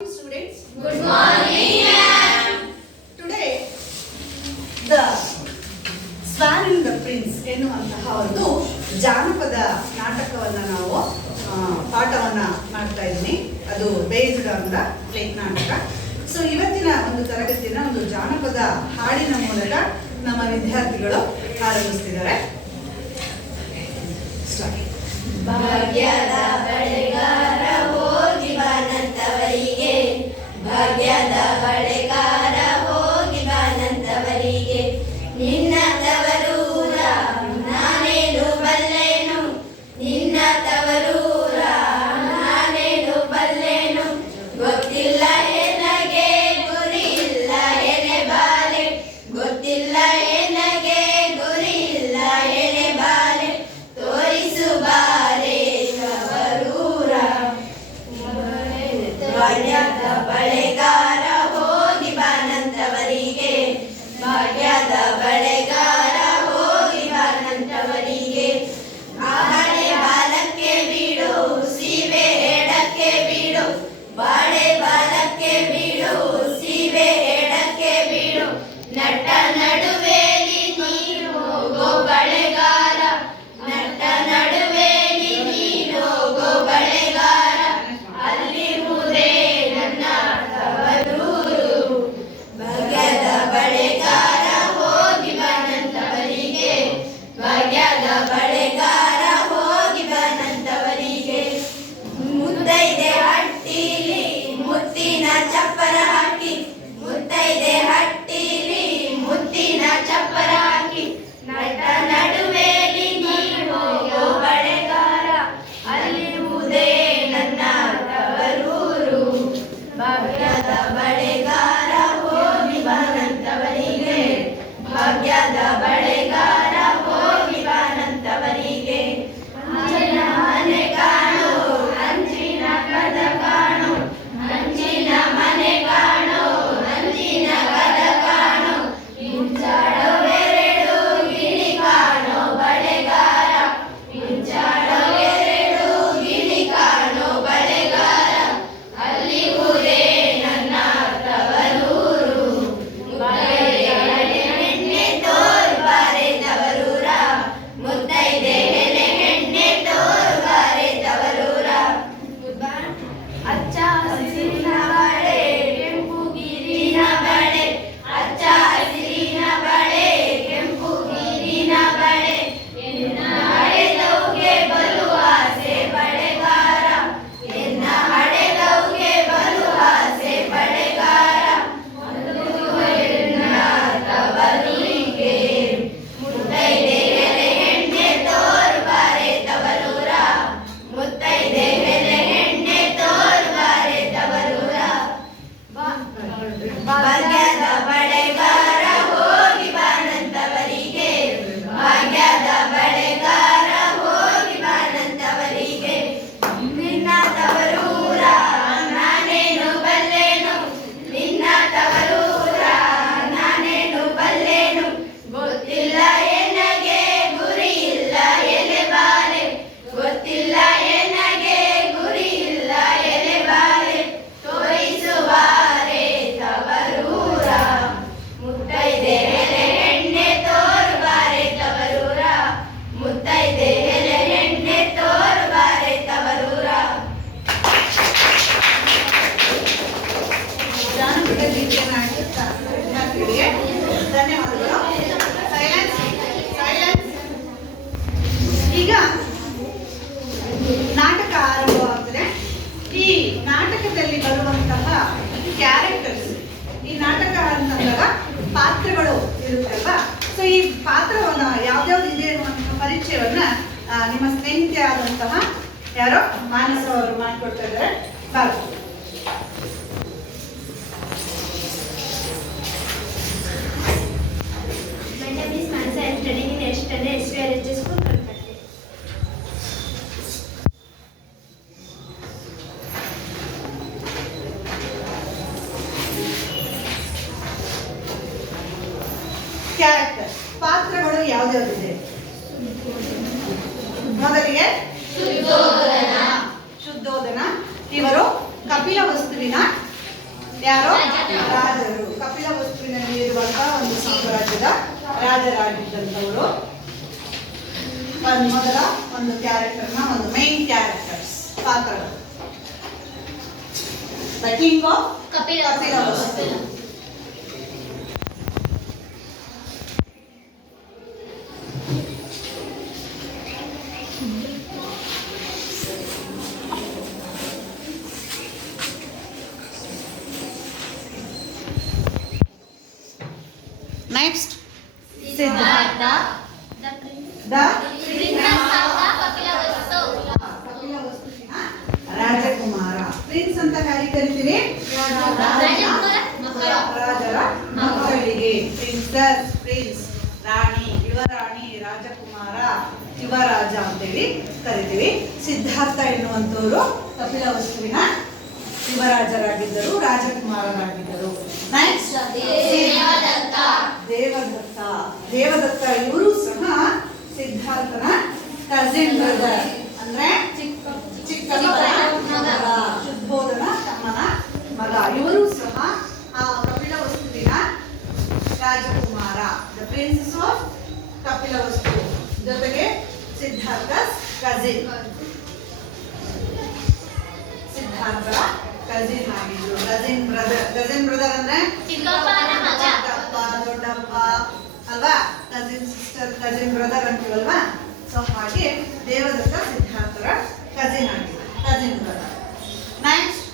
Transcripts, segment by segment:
Students, good morning, ma'am. Today the Swan and the Prince ಎನ್ನುವಂತಹ ಒಂದು ಜಾನಪದ ನಾಟಕವನ್ನು ನಾವು ಪಾಠವನ್ನ ಮಾಡ್ತಾ ಇದ್ದೀನಿ. ಅದು ಬೇಸ್ಡ್ ಆನ್ ದ ಪ್ಲೇಕ್ ನಾಟಕ. ಸೊ ಇವತ್ತಿನ ಒಂದು ತರಗತಿನ ಒಂದು ಜಾನಪದ ಹಾಡಿನ ಮೂಲಕ ನಮ್ಮ ವಿದ್ಯಾರ್ಥಿಗಳು ಆರಂಭಿಸ್ತಿದ್ದಾರೆ. ಭಾಗ್ಯದ ಬಳೆಗಾರ ಹೋಗಿ ಬಾನಂತವರಿಗೆ, ಭಾಗ್ಯದ ಬಳೆಗಾರ ಹೋಗಿ ಬಾನಂತವರಿಗೆ, ನಿನ್ನ ತವರೂರ ನಾನೇನು ಬಲ್ಲೆನು, ನಿನ್ನ ತವರೂರ ನಾನೇನು ಬಲ್ಲೆನು, ಗೊತ್ತಿಲ್ಲ ಎನಗೆ ಗುರಿ ಇಲ್ಲ ಎನೆ ಬಾಲೆ, ಗೊತ್ತಿಲ್ಲ ಎನಗೆ ಗುರಿ ಇಲ್ಲ ಎನೆ ಬಾಲೆ, ತೋರಿಸು ಬಾರೆ ತವರೂರ. ಭಾಗ್ಯದ ಬಳೆಗಾರ ಹೋಗಿ ಬಾನಂತವರಿಗೆ, ಭಾಗ್ಯದ ಬಳೆಗಾರ ಹೋಗಿ ಬಾನಂತವರಿಗೆ, ಬಾಳೆ ಬಾಲಕ್ಕೆ ಬಿಡು ಸೀಬೆ ಎಡಕ್ಕೆ ಬಿಡು, ಬಾಳೆ ಬಾಲಕ್ಕೆ ಬಿಡು ಸೀಬೆ ಎಡಕ್ಕೆ ಬಿಡು, ನಟ್ಟ ನಡುವೆಲಿ ನೀನು ಹೋಗೋ ಬಳೆಗಾರ, ನಟ್ಟ ನಡುವೆಲಿ ನೀನು ಹೋಗೋ ಬಳೆಗಾರ, ಅಲ್ಲಿರುವುದೇ ನನ್ನ ತವರೂರು. ಭಾಗ್ಯದ ಬಳೆಗಾರ ಹೋಗಿ ಬಾನಂತವರಿಗೆ, ಭಾಗ್ಯದ ಬಳೆಗಾರ ಹೋಗಿ ಬಾನಂತವರಿಗೆ, ಮುತ್ತೈದೆ ಹಟ್ಟಿಲಿ ಮುತ್ತಿನ ಚಪ್ಪರ ಹಾಕಿ, ಮುತ್ತೈದೆ ಹಟ್ಟಿಲಿ ಮುತ್ತಿನ ಚಪ್ಪರ ಹಾಕಿ, ನಟ ನಡುವೆಲಿ ನೀನು ಹೋಗೋ ಬಳೆಗಾರ, ಅಲ್ಲಿರುವುದೇ ನನ್ನ ತವರೂರು. ಭಾಗ್ಯದ ಬಳೆಗಾರ ಹೋಗಿ ಬಾನಂತವರಿಗೆ, ಭಾಗ್ಯದ ಬಳೆಗಾರ ಹೋಗಿ ಬಾನಂತವರಿಗೆ, ಅಂಚಿನ ಮನೆ ಕಾಣು ಅಂಚಿನ ಕದ ಕಾಣು, ಅಂಚಿನ ಮನೆ ಕಾಣು ಅಂಚಿನ ಕದ ಕಾಣು, ಮಿಂಚಾಡೋ ಎರಡು ಗಿಳಿ ಕಾಣೋ ಬಳೆಗಾರ, ಮಿಂಚಾಡೋ ಎರಡು ಗಿಳಿ ಕಾಣೋ ಬಳೆಗಾರ, ಅಲ್ಲಿರುವುದೇ ನನ್ನ ತವರೂರು. ಮುತ್ತೈದೆ ಹೆಣ್ಣೆ ತೋರು ಬಾರೆ ತವರೂರ, ಮುತ್ತೈದೆ ಹೆಣ್ಣೆ ತೋರು ಬಾರೆ ತವರೂರ, ಅಚ್ಚ ಹಸಿರಿನ ಬಳೆ ಕೆಂಪು ಗಿರಿನ ಬಳೆ, ಅಚ್ಚ ಹಸಿರಿನ ಬಳೆ ಕೆಂಪು ಗಿರಿನ ಬಳೆ, ಎನ್ನ ಹಡೆದವ್ಗೆ ಬಲು ಆಸೆ ಬಳೆಗಾರ, ಎನ್ನ ಹಡೆದವ್ಗೆ ಬಲು ಆಸೆ ಬಳೆಗಾರ, ಎನ್ನ ತವರೂರಿಗೆ. ಮುತ್ತೈದೆ ಹೆಣ್ಣೆ ತೋರು ಬಾರೆ ತವರೂರ, ಮುತ್ತೈದೆ ಹೆಣ್ಣೆ ತೋರು ಬಾರೆ ತವರೂರ, ಭಾಗ್ಯದ ಬಳೆಗಾರ ಹೋಗಿ ಬಾನಂತವರಿಗೆ, ಭಾಗ್ಯದ ಬಳೆಗಾರ ಹೋಗಿ ಬಾನಂತವರಿಗೆ, ನಿನ್ನ ತವರೂರ ನಾನೇನು ಬಲ್ಲೆನು, ನಿನ್ನ ತವರೂರ ನಾನೇನು ಬಲ್ಲೆನು, ಗೊತ್ತಿಲ್ಲ ಎನಗೆ ಗುರಿ ಇಲ್ಲ ಎಲೆ ಬಾಲೆ, ಗೊತ್ತಿಲ್ಲ ಎನಗೆ ಗುರಿ ಇಲ್ಲ ಎಲೆ ಬಾಲೆ, ತೋರಿಸುವಾರೆ ತವರೂರ. ಮುತ್ತೈದೆ ಹೆಣ್ಣೆ ತೋರು ಬಾರೆ ತವರೂರ, ಮುತ್ತೈದೆ ಹೆಣ್ಣೆ ತೋರು ಬಾರೆ ತವರೂರ. ಜಾನಪದ ಗೀತೆಯನ್ನು ಹಾಡುತ್ತಾ ವಿದ್ಯಾರ್ಥಿಗಳಿಗೆ ಧನ್ಯವಾದಗಳು. Silence silence. ಈಗ ನಾಟಕ ಆರಂಭವಾಗ್ತದೆ. ಈ ನಾಟಕದಲ್ಲಿ ಬರುವಂತಹ ಕ್ಯಾರೆಕ್ಟರ್ಸ್, ಈ ನಾಟಕ ಅಂತಂದಾಗ ಪಾತ್ರಗಳು ಇರುತ್ತಲ್ವಾ. ಸೊ ಈ ಪಾತ್ರವನ್ನ ಯಾವ್ಯಾವ್ದು ಇದೆ ಅನ್ನುವಂತಹ ಪರಿಚಯವನ್ನ ನಿಮ್ಮ ಸ್ನೇಹಿತೆ ಆದಂತಹ ಯಾರೋ ಮಾನಸ ಅವರು ಮಾಡಿಕೊಡ್ತಾ ಇದ್ದಾರೆ. ಬಾರ್ದು. My name is Manasa. I am studying in 8th standard SVRHS School, Kolkata. Character ಪಾತ್ರಗಳು ಯಾವ್ಯಾವ್ದಿದೆ? ಮೊದಲಿಗೆ ಶುದ್ಧೋಧನ. ಇವರು ಕಪಿಲ ವಸ್ತುವಿನ ಯಾರು? ರಾಜರು. ಕಪಿಲವಸ್ತುವಿನಲ್ಲಿ ಇರುವಂತಹ ಒಂದು ಸಾಮ್ರಾಜ್ಯದ ರಾಜರಾಗಿದ್ದಂಥವರು. ಮೊದಲ ಒಂದು ಕ್ಯಾರೆಕ್ಟರ್ನ ಒಂದು ಮೈನ್ ಕ್ಯಾರೆಕ್ಟರ್ಸ್ ಪಾತ್ರಗಳು. The king of Kapilavastu. Next, Siddhartha, the ಕಪಿಲವಸ್ತುವಿನ ರಾಜಕುಮಾರ. ಪ್ರಿನ್ಸ್ ಅಂತ ಕರಿತೀವಿ ರಾಜರ ಮಕ್ಕಳಿಗೆ. ಪ್ರಿನ್ಸಸ್, ಪ್ರಿನ್ಸ್, ರಾಣಿ, ಯುವರಾಣಿ, ರಾಜಕುಮಾರ, ಯುವರಾಜ ಅಂತೇಳಿ ಕರಿತೀವಿ. ಸಿದ್ಧಾರ್ಥ ಎನ್ನುವಂಥವರು ಕಪಿಲವಸ್ತುವಿನ ಯುವರಾಜರಾಗಿದ್ದರು, ರಾಜಕುಮಾರರಾಗಿದ್ದರು. ನೆಕ್ಸ್ಟ್, ದೇವದತ್ತ ಇವರು ಸಹ ಸಿದ್ಧಾರ್ಥನ ಕಸಿನ್ ಬ್ರದರ್, ಅಂದ್ರೆ ಶುದ್ಧೋಧನ ತಮ್ಮನ ಮಗ. ಇವರು ಸಹ ಆ ಕಪಿಲವಸ್ತುವಿನ ರಾಜಕುಮಾರ, ದ ಪ್ರಿನ್ಸಸ್ ಆಫ್ ಕಪಿಲವಸ್ತು, ಜೊತೆಗೆ ಸಿದ್ಧಾರ್ಥ ಕಸಿನ್, ಸಿದ್ಧಾರ್ಥ ಕಸಿನ್ ಆಗಿದ್ರು. ಕಸಿನ್ ಬ್ರದರ್ ಅಂದ್ರೆ ಚಿಕ್ಕಪ್ಪ, ದೊಡ್ಡಪ್ಪ ಅಲ್ವಾ? ಕಸಿನ್ ಸಿಸ್ಟರ್, ಕಸಿನ್ ಬ್ರದರ್ ಅಂತೀವಲ್ವಾ? ಸೊ ಹಾಗೆ ದೇವದತ್ತ ಸಿದ್ಧಾರ್ಥರ ಕಸಿನ್ ಆಗಿದ್ರು, cousin brother. Next,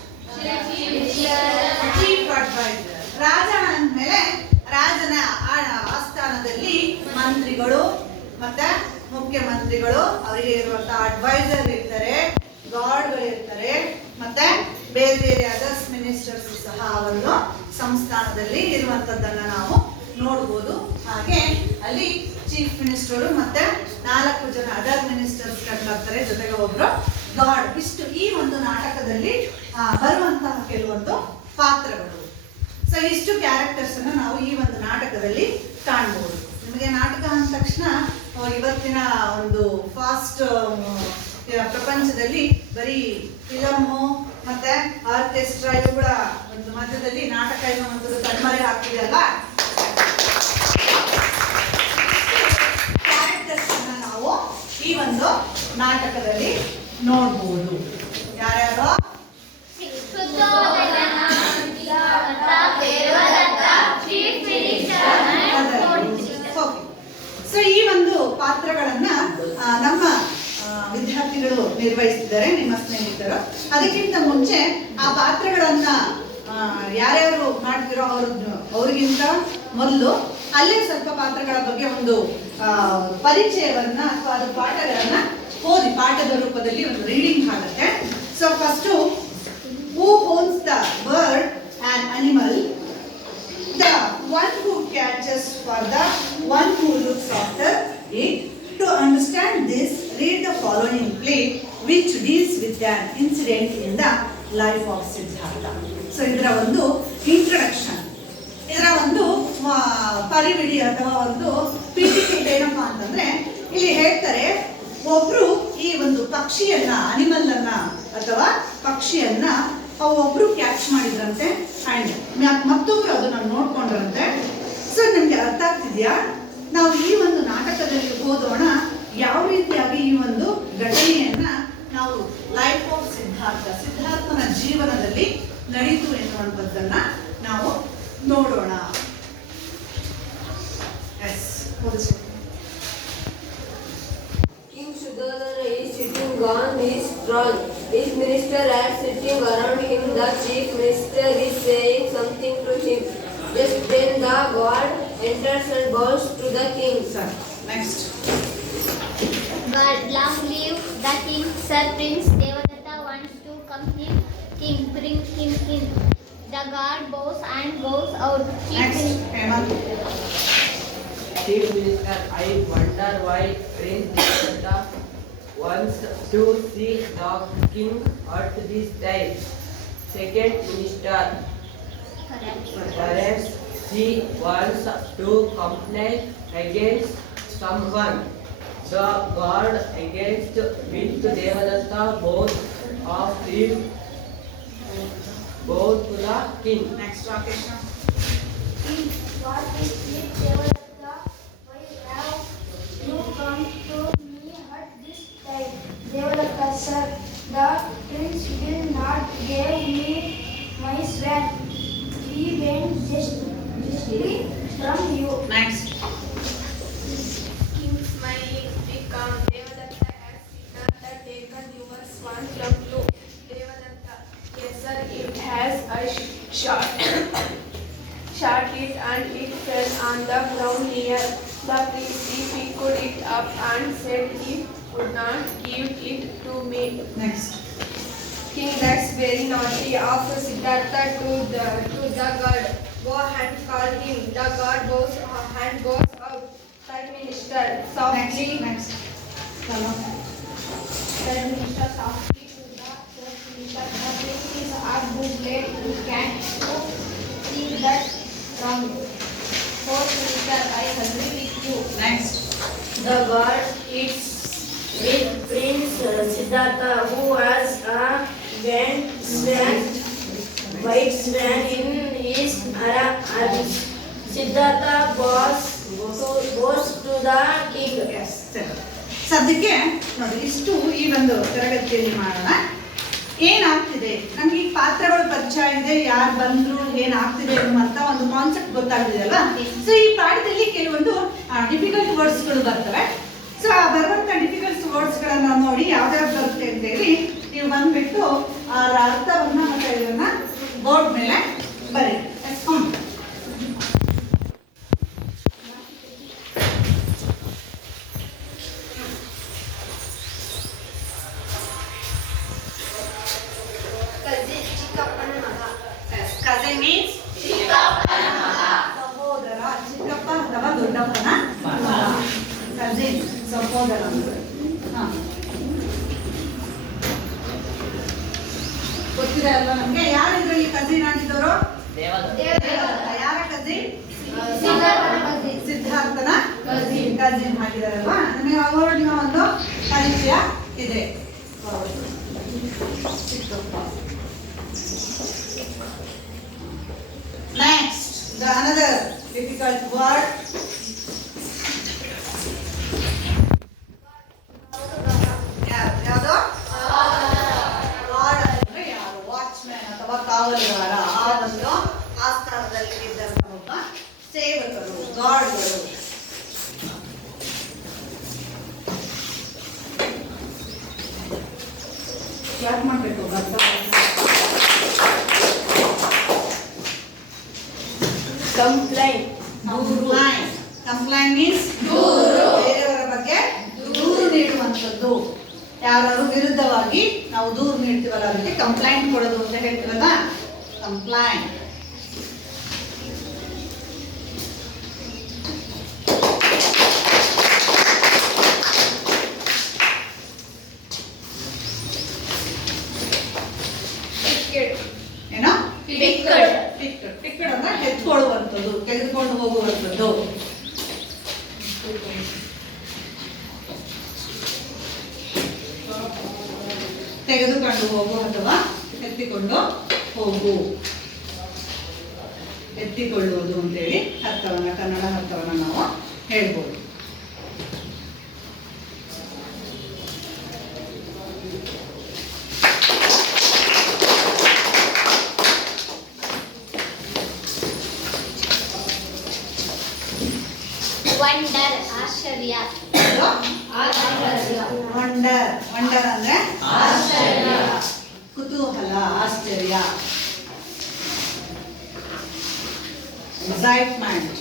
chief advisor. ರಾಜ ಅಂದ್ಮೇಲೆ ರಾಜನ ಆಸ್ಥಾನದಲ್ಲಿ ಮಂತ್ರಿಗಳು ಮತ್ತೆ ಮುಖ್ಯಮಂತ್ರಿಗಳು, ಅವರಿಗೆ ಇರುವಂತಹ ಅಡ್ವೈಸರ್ ಇರ್ತಾರೆ, ಗಾರ್ಡ್ಗಳು ಇರ್ತಾರೆ, ಮತ್ತೆ ಬೇರೆ ಬೇರೆ ಅದರ್ಸ್ ಮಿನಿಸ್ಟರ್ಸ್ ಸಹ ಒಂದು ಸಂಸ್ಥಾನದಲ್ಲಿ ಇರುವಂತದ್ದನ್ನ ನಾವು ನೋಡ್ಬೋದು. ಹಾಗೆ ಅಲ್ಲಿ ಚೀಫ್ ಮಿನಿಸ್ಟರ್ ಮತ್ತೆ 4 ಜನ ಅದರ್ ಮಿನಿಸ್ಟರ್ಸ್ ಕಂಡಿರ್ತಾರೆ, ಜೊತೆಗೆ ಒಬ್ರು ಗಾರ್ಡ್. ಇಷ್ಟು ಈ ಒಂದು ನಾಟಕದಲ್ಲಿ ಬರುವಂತಹ ಕೆಲವೊಂದು ಪಾತ್ರಗಳು. ಸೊ ಇಷ್ಟು ಕ್ಯಾರೆಕ್ಟರ್ಸ್ ಅನ್ನು ನಾವು ಈ ಒಂದು ನಾಟಕದಲ್ಲಿ ಕಾಣಬಹುದು. ನಿಮಗೆ ನಾಟಕ ಅಂದ ತಕ್ಷಣ ಇವತ್ತಿನ ಒಂದು ಫಾಸ್ಟ್ ಪ್ರಪಂಚದಲ್ಲಿ ಬರೀ ಫಿಲಮ್ಮು ಮತ್ತೆ ಆರ್ಕೆಸ್ಟ್ರಾ ಇವುಗಳ ಒಂದು ಮಧ್ಯದಲ್ಲಿ ನಾಟಕ ಎನ್ನುವಂಥದ್ದು ಕಣ್ಮರೆ ಆಗ್ತಿದೆ ಅಲ್ಲ. ಕ್ಯಾರೆಕ್ಟರ್ಸ್ ಅನ್ನ ನಾವು ಈ ಒಂದು ನಾಟಕದಲ್ಲಿ ನೋಡ್ಬೋದು. ಯಾರ್ಯಾರು? ಸೊ ಈ ಒಂದು ಪಾತ್ರಗಳನ್ನ ನಮ್ಮ ವಿದ್ಯಾರ್ಥಿಗಳು ನಿರ್ವಹಿಸಿದ್ದಾರೆ, ನಿಮ್ಮ ಸ್ನೇಹಿತರು. ಅದಕ್ಕಿಂತ ಮುಂಚೆ ಆ ಪಾತ್ರಗಳನ್ನ ಯಾರ್ಯಾರು ಮಾಡ್ತಿರೋ ಅವ್ರಿಗಿಂತ ಮೊದಲು ಅಲ್ಲೇ ಸ್ವಲ್ಪ ಪಾತ್ರಗಳ ಬಗ್ಗೆ ಒಂದು ಪರಿಚಯವನ್ನ ಅಥವಾ ಅದು ಪಾಠಗಳನ್ನ ಓದಿ ಪಾಠದ ರೂಪದಲ್ಲಿ ಒಂದು ರೀಡಿಂಗ್ ಆಗುತ್ತೆ. So first, who owns the bird and animal, the one who catches for the one who looks after it. To understand this, read the following play which deals with an incident in the life of Siddhartha. So ಇದರ ಒಂದು introduction, ಇದರ ಒಂದು ಪರಿವಿಡಿ ಅಥವಾ ಒಂದು ಪೀಠಿಕೆ ಏನಪ್ಪಾ ಅಂತಂದ್ರೆ, ಇಲ್ಲಿ ಹೇಳ್ತಾರೆ ಒಬ್ರು ಈ ಒಂದು ಪಕ್ಷಿಯನ್ನ, ಅನಿಮಲ್ ಅನ್ನ ಅಥವಾ ಪಕ್ಷಿಯನ್ನ ಒಬ್ರು ಕ್ಯಾಚ್ ಮಾಡಿದ್ರಂತೆ ಅಂಡ್ ಮತ್ತೊಬ್ರು ಅದನ್ನ ನೋಡ್ಕೊಂಡ್ರಂತೆ. ಸೊ ನಮ್ಗೆ ಅರ್ಥ ಆಗ್ತಿದ್ಯಾ? ನಾವು ಈ ಒಂದು ನಾಟಕದಲ್ಲಿ ಓದೋಣ ಯಾವ ರೀತಿಯಾಗಿ ಈ ಒಂದು ಘಟನೆಯನ್ನ ನಾವು ಲೈಫ್ ಆಫ್ ಸಿದ್ಧಾರ್ಥನ ಜೀವನದಲ್ಲಿ ನಡೀತು ಎನ್ನುವಂಥದ್ದನ್ನ ನಾವು ನೋಡೋಣ. Yes, King Shuddhodana is sitting on his throne. His ministers are sitting around him. The chief minister is saying something to him. Just then the god enters and bows to the king. Next. God, long live the king, Sir Prince Devadatta wants to come here. King, bring him in. The god bows and goes out. Next, Hemant. Chief Minister, I wonder why Prince Devadatta wants to see the king at this time. Second Minister, perhaps she wants to complain against someone. The god against which Devadatta both of him bowed to the king. Next Rakesh. What is it, Devadatta? Why have you come to me at this time? Devadatta, sir, the prince will not give me my swan. He went justly from you. Next. King smiling, become Devadatta as Siddhartha taken your swan from you. Devadatta, yes sir, it has a shot it and it fell on the ground near the prince. He picked it up and said he would not give it to me. Next. King, that's very naughty of Siddhartha to the god. Go and call him. The god goes and goes out. Prime Minister softly. Next. Prime Minister softly to the Chief Minister. The prince is a good lad. He can see that wrong. Fourth Minister, I agree with you. Next. The god eats with Prince Siddhartha, who has a white swan in his arms. Siddhartha goes to the king. Yes. ಸದ್ಯಕ್ಕೆ ನೋಡಿ ಇಷ್ಟು ಈ ಒಂದು ತರಗತಿಯಲ್ಲಿ ಮಾಡೋಣ. ಏನಾಗ್ತಿದೆ ನಮ್ಗೆ ಈ ಪಾತ್ರಗಳು ಪರಿಚಯ ಇದೆ, ಯಾರು ಬಂದ್ರು ಏನಾಗ್ತಿದೆ ಅನ್ನುವಂತ ಒಂದು ಕಾನ್ಸೆಪ್ಟ್ ಗೊತ್ತಾಗ್ತಿದೆ ಅಲ್ಲ. ಸೊ ಈ ಪಾಠದಲ್ಲಿ ಕೆಲವೊಂದು ಡಿಫಿಕಲ್ಟ್ ವರ್ಡ್ಸ್ಗಳು ಬರ್ತವೆ. ಸೊ ಆ ಬರುವಂತ ಡಿಫಿಕಲ್ಟ್ ವರ್ಡ್ಸ್ಗಳನ್ನ ನೋಡಿ ಯಾವ್ದಾವ್ದು ಬರುತ್ತೆ ಅಂತ ಹೇಳಿ ನೀವು ಬಂದ್ಬಿಟ್ಟು ಆ ಅರ್ಥವನ್ನ ಮತ್ತೆ ಇದನ್ನ ಬೋರ್ಡ್ ಮೇಲೆ ಬರೀ. Cousin means ಸಹೋದರ, ಚಿಕ್ಕಪ್ಪ ಅಥವಾ ದೊಡ್ಡಪ್ಪನ ಮಗ. ಕಸಿನ್ ಸಹೋದರ. ಗೊತ್ತಿದೆ ಅಲ್ವಾ ನಮ್ಗೆ? ಯಾರಿದ್ರು ಈ ಕಸಿನ್ ಆಗಿದ್ದವರು? ದೇವದತ್ತ. ಯಾರ ಕಸಿನ್? ಸಿದ್ಧಾರ್ಥನ ಕಸಿನ್ ಆಗಿದಾರಲ್ವಾ? ನಮಗೆ ಅವರಿನ ಒಂದು ಪರಿಚಯ ಇದೆ. ಚಿಕ್ಕಪ್ಪ. Next, the another difficult word. ಯಾವುದು? God ಅಂದ್ರೆ ಯಾರು? ವಾಚ್ಮ್ಯಾನ್ ಅಥವಾ ಕಾವಲುಗಾರ. ಆ ಒಂದು ಆಸ್ಥಾನದಲ್ಲಿ ಇದ್ದಂತ ಒಬ್ಬ ಸೇವಕರು, ಗಾರ್ಡ್ಗಳು. ಯಾಕೆ ಮಾಡ್ಬೇಕು ಬರ್ತಾ? Complain. ಕಂಪ್ಲೈಂಟ್ ಮೀನ್ಸ್ ಬೇರೆಯವರ ಬಗ್ಗೆ ದೂರು ನೀಡುವಂಥದ್ದು. ಯಾರು ವಿರುದ್ಧವಾಗಿ ನಾವು ದೂರು ನೀಡ್ತೀವಲ್ಲ ಅದಕ್ಕೆ ಕಂಪ್ಲೈಂಟ್ ಕೊಡೋದು ಅಂತ ಹೇಳ್ತೀವಲ್ಲ, ಕಂಪ್ಲೈಂಟ್. ಏನೋ ಟಿಕ್ಕಡ್ ಅಂದ್ರೆ ಎತ್ಕೊಳ್ಳುವಂಥದ್ದು, ತೆಗೆದುಕೊಂಡು ಹೋಗುವಂಥದ್ದು. ತೆಗೆದುಕೊಂಡು ಹೋಗು ಅಥವಾ ಎತ್ತಿಕೊಂಡು ಹೋಗು, ಎತ್ತಿಕೊಳ್ಳುವುದು ಅಂತೇಳಿ ಅರ್ಥವನ್ನ, ಕನ್ನಡ ಅರ್ಥವನ್ನ ನಾವು ಹೇಳ್ಬೋದು. ವಂಡರ್, ಆಶ್ಚರ್ಯ. ವಂಡರ್. ವಂಡರ್ ಅಂದ್ರೆ ಕುತೂಹಲ, ಆಶ್ಚರ್ಯ. ಎಕ್ಸೈಟ್ಮೆಂಟ್.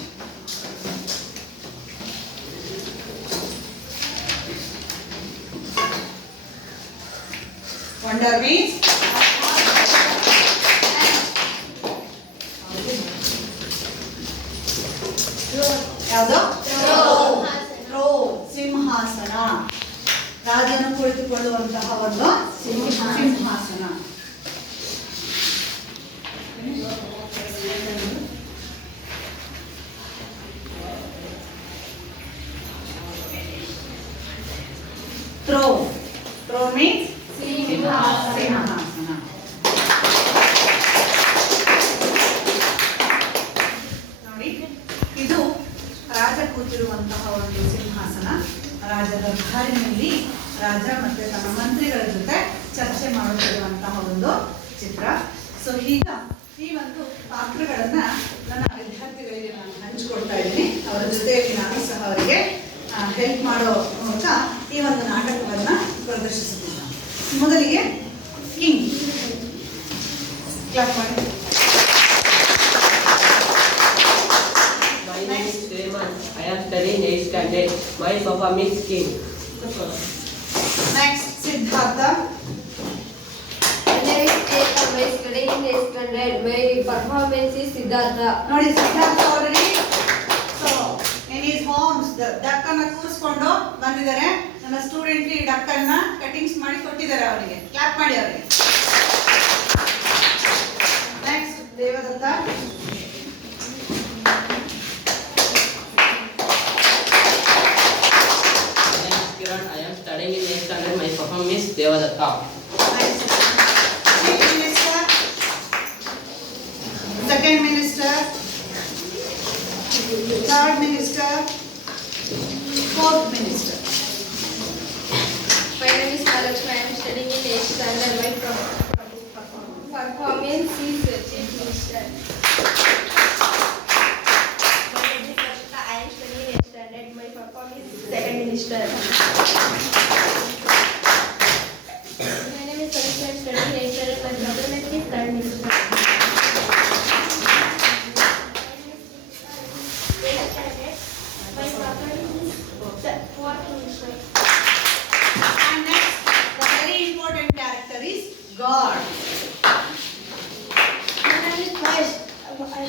ವಂಡರ್ ಮೀನ್ಸ್ ಯಾವುದು? ಸಿಂಹಾಸನ. ರಾಜನು ಕುಳಿತುಕೊಳ್ಳುವಂತಹ ಒಂದು ಸಿಂಹಾಸನ. ಥ್ರೋನ್ ಮೀನ್ಸ್ ಸಿಂಹಾಸನ. ರಾಜದರ್ಬಾರಿನಲ್ಲಿ ರಾಜ ಮತ್ತು ತನ್ನ ಮಂತ್ರಿಗಳ ಜೊತೆ ಚರ್ಚೆ ಮಾಡುತ್ತಿರುವಂತಹ ಒಂದು ಚಿತ್ರ. ಸೊ ಈಗ ಈ ಒಂದು ಪಾತ್ರಗಳನ್ನ ನನ್ನ ವಿದ್ಯಾರ್ಥಿಗಳಿಗೆ ನಾನು ಹಂಚಿಕೊಡ್ತಾ ಇದ್ದೀನಿ. ಅವರ ಜೊತೆಯಲ್ಲಿ ನಾನು ಸಹ ಅವರಿಗೆ ಹೆಲ್ಪ್ ಮಾಡೋ ಮೂಲಕ ಈ ಒಂದು ನಾಟಕವನ್ನ ಪ್ರದರ್ಶಿಸುತ್ತಿದ್ದ. ಮೊದಲಿಗೆ ಕಿಂಗ್ ಕ್ಲಾಪ್ ಮಾಡಿ. My name is Sulaiman. I am studying 8th standard. My performance is King. Next Siddhartha. My name is Chetan. I am studying in 8th standard. My performance is Siddhartha. ನೋಡಿ ಸಿದ್ಧಾರ್ಥ ಅವರಿಗೆ so in his homes duck ಅನ್ನ ಕೂರಿಸ್ಕೊಂಡು ಬಂದಿದ್ದಾರೆ. ನನ್ನ student ಈ duck ಅನ್ನ cuttings ಮಾಡಿ ಕೊಟ್ಟಿದ್ದಾರೆ ಅವರಿಗೆ. ಕ್ಲಾಪ್ ಮಾಡಿ ಅವರಿಗೆ. Next Devadatta. I am studying in 8th standard. My performance is Devadatta. Chief Minister, Second Minister, Third Minister, Fourth Minister. My name is Mahalakshmi. I am studying in 8th standard. My performance is Chief Minister. My name is Rashita. I am studying in 8th standard. My performance is Second Minister. My name is Saraswati. I am studying in 8th standard. My performance is Third Minister. My performance is Fourth Minister. And next, the very important character is God. My name is Mahesh. I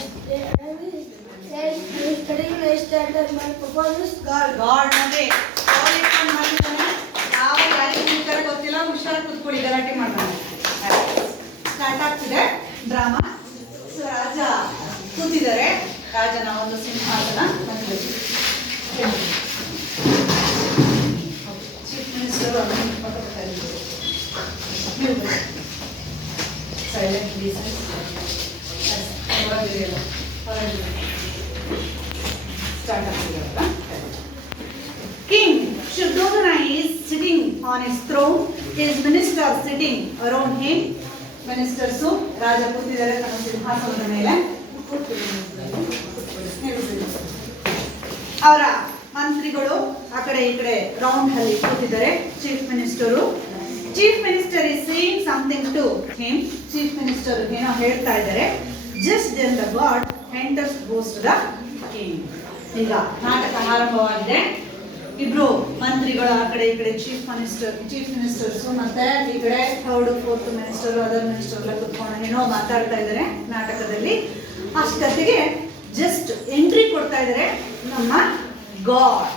am studying in 8th standard. My performance is God. God ನೋಡಿ ಕೋಲಿಟ್ಕೊಂಡು ಮಾಡಿದ್ದಾನೆ. ಯಾವ ಯಾರಿಗೆ ಕೂತ್ತಾರೆ ಗೊತ್ತಿಲ್ಲ. ಹುಷಾರ್ ಕೂತ್ಕೊಳ್ಳಿ, ಗಲಾಟೆ ಮಾಡ್ತಾನೆ. Start ಆಗ್ತಿದೆ ಡ್ರಾಮಾ. ಸೊ ರಾಜ ಕೂತಿದ್ದಾರೆ. ರಾಜನ ಒಂದು ಸಿಂಹಾಸನ ಮಧ್ಯದಲ್ಲಿ. ಚೀಫ್ ಮಿನಿಸ್ಟರ್ ಸೈಲೆಂಟ್ ಸ್ಟಾರ್ಟ್ ಆಗ್ತಿದೆ. King Shuddhodana is sitting on his throne. His ministers sitting around him. Ministers ರಾಜ ಕೂತಿದ್ದಾರೆ ತನ್ನ ಸಿಂಹಾಸನದ ಮೇಲೆ. ಅವರ ಮಂತ್ರಿಗಳು ಆ ಕಡೆ ಈ ಕಡೆ ರೌಂಡ್ ಅಲ್ಲಿ ಕೂತಿದ್ದಾರೆ. Chief minister is saying something to him. Chief minister ಏನೋ ಹೇಳ್ತಾ ಇದ್ದಾರೆ. Just then the god enters, goes to the king. ಈಗ ನಾಟಕ ಆರಂಭವಾಗಿದೆ. ಇಬ್ರು ಮಂತ್ರಿಗಳು ಆ ಕಡೆ ಈ ಕಡೆ ಚೀಫ್ ಮಿನಿಸ್ಟರ್ಸ್ ಮತ್ತೆ ಈ ಕಡೆ third fourth minister other minister ಎಲ್ಲ ಕುತ್ಕೊಂಡು ಏನೋ ಮಾತಾಡ್ತಾ ಇದ್ದಾರೆ ನಾಟಕದಲ್ಲಿ. ಅಷ್ಟೊತ್ತಿಗೆ ಜಸ್ಟ್ ಎಂಟ್ರಿ ಕೊಡ್ತಾ ಇದ್ದಾರೆ ನಮ್ಮ god.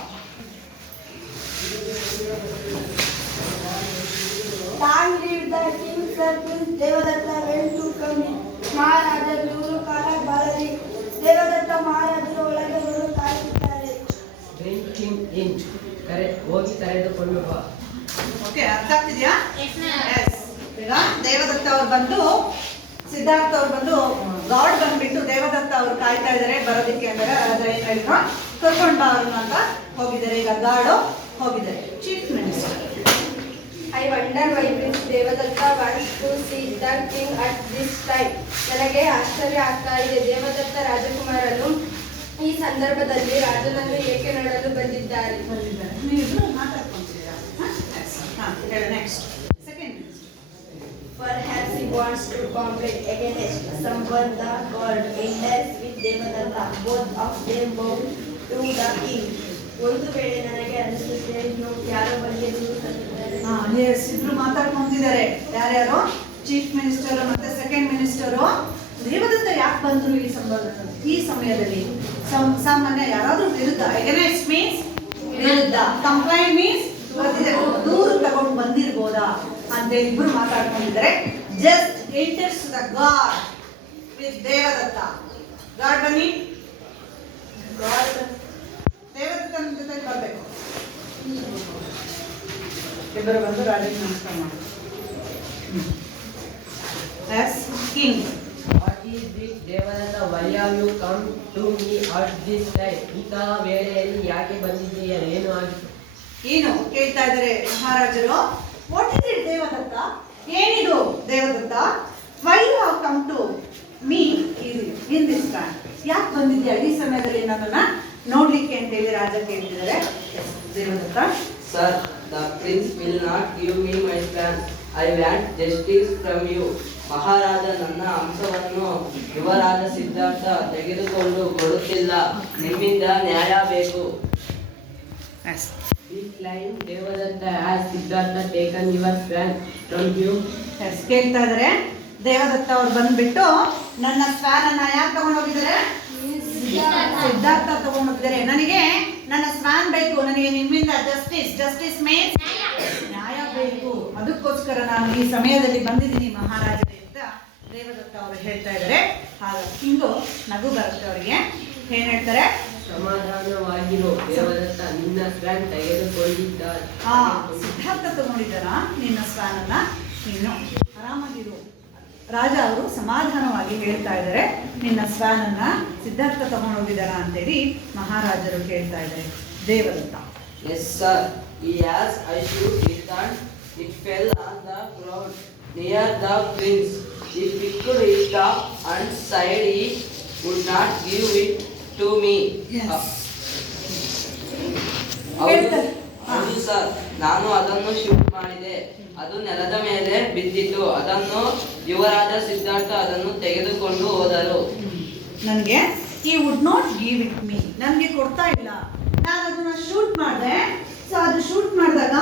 Long live the king, sir, Prince Devadatta went to come in. ಮಹಾರಾಜ ಇವರು ಕಾಲ ಬಾಳಲಿ. ದೇವದತ್ತ ಮಹಾರಾಜರು ಒಳಗೆ ಬರಲು ಕಾಯುತ್ತಿದ್ದಾರೆ. Bring him in. ಹೋಗಿ ಕರೆದುಕೊಂಡು ಬಾ. ಓಕೆ, ಅರ್ಥ ಆಗ್ತಿದ್ಯಾ? Yes. ಈಗ ದೇವದತ್ತ ಅವ್ರು ಬಂದು ಸಿದ್ಧಾರ್ಥ ಅವ್ರು ಬಂದು ಗಾಡ್ ಬಂದ್ಬಿಟ್ಟು ದೇವದತ್ತ ಅವ್ರು ಕಾಯ್ತಾ ಇದ್ದಾರೆ ಬರೋದಕ್ಕೆ ಅಂದರೆ ರಾಜ ಏನ್ ಹೇಳಿದ್ರು ಕರ್ಕೊಂಡು ಬಾ ಅವ್ರನ್ನ ಅಂತ ಹೋಗಿದ್ದಾರೆ. ಈಗ ಗಾಡು ಹೋಗಿದ್ದಾರೆ. Chief minister. I wonder why Prince Devadatta wants to see the king at this time. ನನಗೆ ಆಶ್ಚರ್ಯ ಆಗ್ತಾ ಇದೆ. ದೇವದತ್ತ ರಾಜಕುಮಾರನು ಈ ಸಂದರ್ಭದಲ್ಲಿ ರಾಜನನ್ನು ಏಕೆ ನೋಡಲು ಬಂದಿದ್ದಾರೆ? ನೀವಿಬ್ರು ಮಾತಾಡ್ಕೊಂತೀರಾ? Next second minister. Perhaps he wants to complain against someone the god enters with Devadatta. Both of them bow to the king. ಒಂದು ವೇಳೆ ನನಗೆ ಅನಿಸುತ್ತೆ ಯಾರೋ ಬಗ್ಗೆ ದೂರು ತಂದಿದ್ದಾರೆ. ಎಸ್, ಇಬ್ರು ಮಾತಾಡ್ಕೊಂತಿದ್ದಾರೆ. ಯಾರ್ಯಾರು? ಚೀಫ್ ಮಿನಿಸ್ಟರ್ ಮತ್ತೆ ಸೆಕೆಂಡ್ ಮಿನಿಸ್ಟರು. ದೇವದತ್ತ ಯಾಕೆ ಬಂದ್ರು ಈ ಸಮಯದಲ್ಲಿ? ಸಾಮಾನ್ಯ ಯಾರಾದ್ರೂ ವಿರುದ್ಧ, ಎಗೇನ್ಸ್ಟ್ ಮೀನ್ಸ್ ವಿರುದ್ಧ, ಕಂಪ್ಲೈಂಟ್ ಮೀನ್ಸ್ ದೂರು ತಗೊಂಡು ಬಂದಿರ್ಬೋದಾ ಅಂತ ಇಬ್ರು ಮಾತಾಡ್ಕೊಂಡಿದ್ದಾರೆ. Just enters the god with Devadatta. God ಬನ್ನಿ. ದೇವದತ್ತನ ಜೊತೆ ಬರಬೇಕು. ಇಬ್ಬರು ಬಂದು ರಾಜಕ್ಕೆ ನಮಸ್ಕಾರ ಮಾಡಿ. King. What is this, Devadatta? Why have you come to me at this time? ಇಂತಹ ವೇಳೆಯಲ್ಲಿ ಯಾಕೆ ಬಂದಿದ್ದೀಯ? ಏನು ಆಗಿದೆ? ಏನು ಕೇಳ್ತಾ ಇದ್ದಾರೆ ಮಹಾರಾಜರು. What is it Devadatta? ಏನಿದು Devadatta? Why you have come to me in this time? ಯಾಕೆ ಬಂದಿದ್ಯಾ ಈ ಸಮಯದಲ್ಲಿ ನನ್ನನ್ನ ನೋಡ್ಲಿಕ್ಕೆ ಅಂತೇಳಿ ರಾಜ ಕೇಳ್ತಿದ್ದಾರೆ. Devadatta, Sir, the prince will not give me my son. I want justice from you. ಮಹಾರಾಜ ನನ್ನ ಅಂಶವನ್ನು ಯುವರಾಜ ಸಿದ್ಧಾರ್ಥ ತೆಗೆದುಕೊಂಡು ಕೊಡುತ್ತಿಲ್ಲ. ನಿಮ್ಮಿಂದ ನ್ಯಾಯ ಬೇಕು. Decline Devadatta has Siddhartha taken your son from you? ಕೇಳ್ತಾ ಇದ್ದಾರೆ. ದೇವದತ್ತ ಅವ್ರು ಬಂದ್ಬಿಟ್ಟು ನನ್ನ ಸ್ವಾನನ್ನ ಯಾರು ತಗೊಂಡೋಗಿದ್ದಾರೆ? ಸಿದ್ಧಾರ್ಥ ತಗೊಂಡೋಗಿದ್ದಾರೆ. ನನಗೆ ನನ್ನ ಸ್ವಾನ್ ಬೇಕು, ನನಗೆ ನಿಮ್ಮಿಂದ ಜಸ್ಟಿಸ್ ಮೀನ್ಸ್ ನ್ಯಾಯ ಬೇಕು, ಅದಕ್ಕೋಸ್ಕರ ನಾನು ಈ ಸಮಯದಲ್ಲಿ ಬಂದಿದ್ದೀನಿ ಮಹಾರಾಜರೇ ಅಂತ ದೇವದತ್ತ ಅವರು ಹೇಳ್ತಾ ಇದ್ದಾರೆ. ಹಾಗೆ ಹಿಂಗು ನಗು ಬರುತ್ತೆ ಅವರಿಗೆ. ಏನ್ ಹೇಳ್ತಾರೆ? ಸಮಾಧಾನವಾಗಿರು, ದೇವದತ್ತ ನಿನ್ನ ಸ್ವಾನ್ ತೆಗೆದುಕೊಂಡಿದ್ದಾರೆ. ಸಿದ್ಧಾರ್ಥ ತಗೊಂಡಿದ್ದಾರ ನಿನ್ನ ಸ್ವಾನನ್ನ, ನೀನು ಆರಾಮಾಗಿರು. ರಾಜ ಅವರು ಸಮಾಧಾನವಾಗಿ ಹೇಳ್ತಾ ಇದ್ದಾರೆ, ನಿನ್ನ ಸ್ವಾನನ್ನ ಸಿದ್ಧಾರ್ಥ ತಗೊಂಡೋಗಿದ್ದಾರ ಅಂತೇಳಿ ಮಹಾರಾಜರು ಕೇಳ್ತಾ ಇದ್ದಾರೆ. Devadatta, Yes, sir. He has I should return. It fell on the ground near the prince. He picked it up and said he would not give it to me. Yes. ಹೌದು ಸರ್, ನಾನು ಅದನ್ನು ಶೂಟ್ ಮಾಡಿದೆ. ಅದು ನೆಲದ ಮೇಲೆ ಬಿದ್ದಿತು. ಅದನ್ನು ಯುವರಾಜ ಸಿದ್ಧಾರ್ಥ ಅದನ್ನು ತೆಗೆದುಕೊಂಡು ಹೋದರು. ನನಗೆ ಈ wood not give it me, ನನಗೆ ಕೊಡ್ತಾ ಇಲ್ಲ. ನಾನು ಅದನ್ನ ಶೂಟ್ ಮಾಡಿದೆ. ಸೊ ಅದು ಶೂಟ್ ಮಾಡಿದಾಗ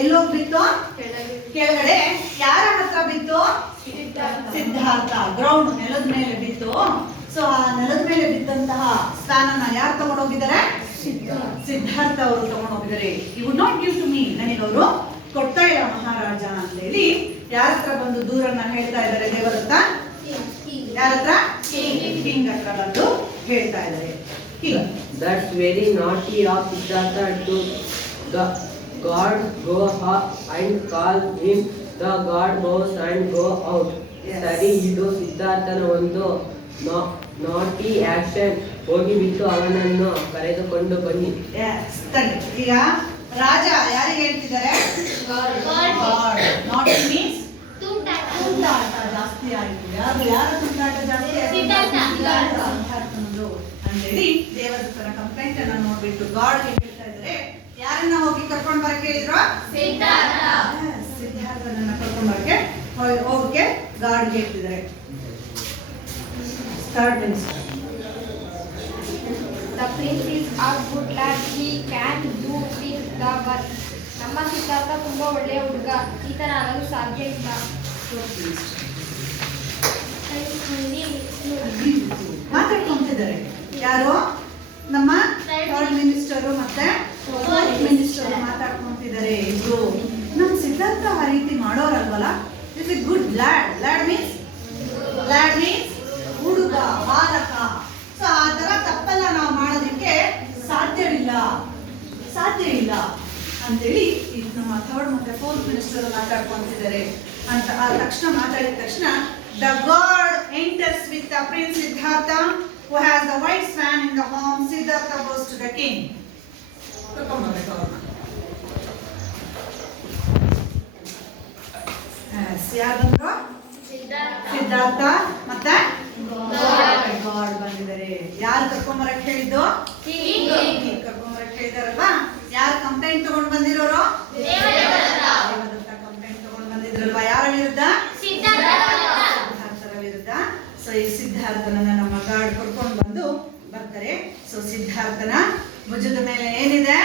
ಎಲ್ಲೋಗ್ಬಿತ್ತು? ಕೆಳಗಡೆ. ಯಾರ ಹತ್ರ ಬಿತ್ತು? ಸಿದ್ಧಾರ್ಥ. ಗ್ರೌಂಡ್, ನೆಲದ ಮೇಲೆ ಬಿತ್ತು. ಸೊ ಆ ನೆಲದ ಮೇಲೆ ಬಿದ್ದಂತಹ ಸ್ಥಾನನ ಯಾರು ತಗೊಂಡೋಗಿದ್ದಾರೆ? ಸಿದ್ಧಾರ್ಥ ಅವರು ತಗೊಂಡೋಗಿದ್ದಾರೆ. You would not give to me, ನನಗೆ ಅವರು ಕೊಡ್ತಾ ಇಲ್ಲ ಮಹಾರಾಜ ಅಂತೇಳಿ ಯಾರ ಹತ್ರ ಬಂದು ದೂರನ್ನ ಹೇಳ್ತಾ ಇದ್ದಾರೆ ದೇವದತ್ತ? ಯಾರ ಹತ್ರ? ಕಿಂಗ್ ಹತ್ರ ಬಂದು ಹೇಳ್ತಾ ಇದ್ದಾರೆ. That's very naughty of Siddhartha to the god go up and call him. The god goes and go out. ಸರಿ, ಇದು ಸಿದ್ಧಾರ್ಥನ ಒಂದು ನಾಟಿ ಆಕ್ಷನ್. ಹೋಗಿಬಿಟ್ಟು ಅವನನ್ನು ಕರೆದುಕೊಂಡು ಬನ್ನಿ. ಈಗ ರಾಜ ಯಾರಿಗೆ ಹೇಳ್ತಿದ್ದಾರೆ? ನಾಟಿ ಮೀನ್ಸ್ ತುಂಟಾಟ ಜಾಸ್ತಿ ಆಯಿತು. ಯಾರ ತುಂಟಾಟ ಜಾಸ್ತಿ ಆಯಿತು? ಸಿದ್ಧಾರ್ಥನದು ಅಂತೇಳಿ ದೇವದತ್ತನ ಕಂಪ್ಲೇಂಟ್ ಅನ್ನ ನೋಡ್ಬಿಟ್ಟು ಗಾಡ್ಗೆ ಹೇಳ್ತಾ ಇದ್ದಾರೆ. ಯಾರನ್ನ ಹೋಗಿ ಕರ್ಕೊಂಡು ಬರಕ್ಕೆ ಹೇಳಿದ್ರು? ಸಿದ್ಧಾರ್ಥನನ್ನ ಕರ್ಕೊಂಡು ಬರಕ್ಕೆ ಹೋಗಕ್ಕೆ ಗಾಡ್ಗೆ ಹೇಳ್ತಿದ್ದಾರೆ. Third minister. The prince is a good lad. He can do with the work. ನಮ್ಮ ಸಿದ್ಧಾರ್ಥ ತುಂಬಾ ಒಳ್ಳೆಯ ಹುಡುಗ, ಈ ತರ ಆಗಲು ಸಾಧ್ಯ ಇಲ್ಲ. ಮಾತಾಡ್ಕೊಂತಿದ್ದಾರೆ ಯಾರು? ನಮ್ಮ ಥರ್ಡ್ ಮಿನಿಸ್ಟರು ಮತ್ತೆ ಫೋರ್ತ್ ಮಿನಿಸ್ಟರ್ ಮಾತಾಡ್ಕೊಂತಿದ್ದಾರೆ ಇಬ್ರು. ನಮ್ಮ ಸಿದ್ಧಾರ್ಥ ಆ ರೀತಿ ಮಾಡೋರಲ್ವಲ್ಲ. Is a good lad. Lad means ಹುಡುಗ, ಬಾಲಕ. ಸೊ ಆ ತರ ತಪ್ಪನ್ನ ನಾವು ಮಾಡೋದಕ್ಕೆ ಸಾಧ್ಯ ಇಲ್ಲ ಅಂತೇಳಿ ನಮ್ಮ ಥರ್ಡ್ ಮತ್ತೆ ಫೋರ್ತ್ ಮಿನಿಸ್ಟರ್ ಮಾತಾಡ್ಕೊಂತಿದ್ದಾರೆ ಅಂತ. ಆ ತಕ್ಷಣ ಮಾತಾಡಿದ ತಕ್ಷಣ the god enters with the prince Siddhartha who has the white swan in the home. Siddhartha goes to the king. ಯಾರು ಬಂದ್ರು? ಸಿದ್ಧಾರ್ಥ ಮತ್ತೆ ಗಾಡ್ ಬಂದಿದ್ದಾರೆ. ಯಾರು ಕರ್ಕೊಂಬರಕ್ಕೆ ಹೇಳಿದ್ದು? ಕರ್ಕೊಂಬರಕ್ಕೆ ಹೇಳಿದಾರಲ್ವಾ? ಯಾರು ಕಂಪ್ಲೇಂಟ್ ತಗೊಂಡು ಬಂದಿರೋರು? ದೇವದತ್ತ ಕಂಪ್ಲೇಂಟ್ ತಗೊಂಡು ಬಂದಿದ್ರಲ್ವಾ? ಯಾರ ವಿರುದ್ಧ? ಸಿದ್ಧಾರ್ಥರ ವಿರುದ್ಧ. ಸೊ ಈ ಸಿದ್ಧಾರ್ಥನನ್ನ ನಮ್ಮ ಗಾಡ್ ಕರ್ಕೊಂಡು ಬರ್ತಾರೆ. ಸೊ ಸಿದ್ಧಾರ್ಥನ ಭುಜದ ಮೇಲೆ ಏನಿದೆ?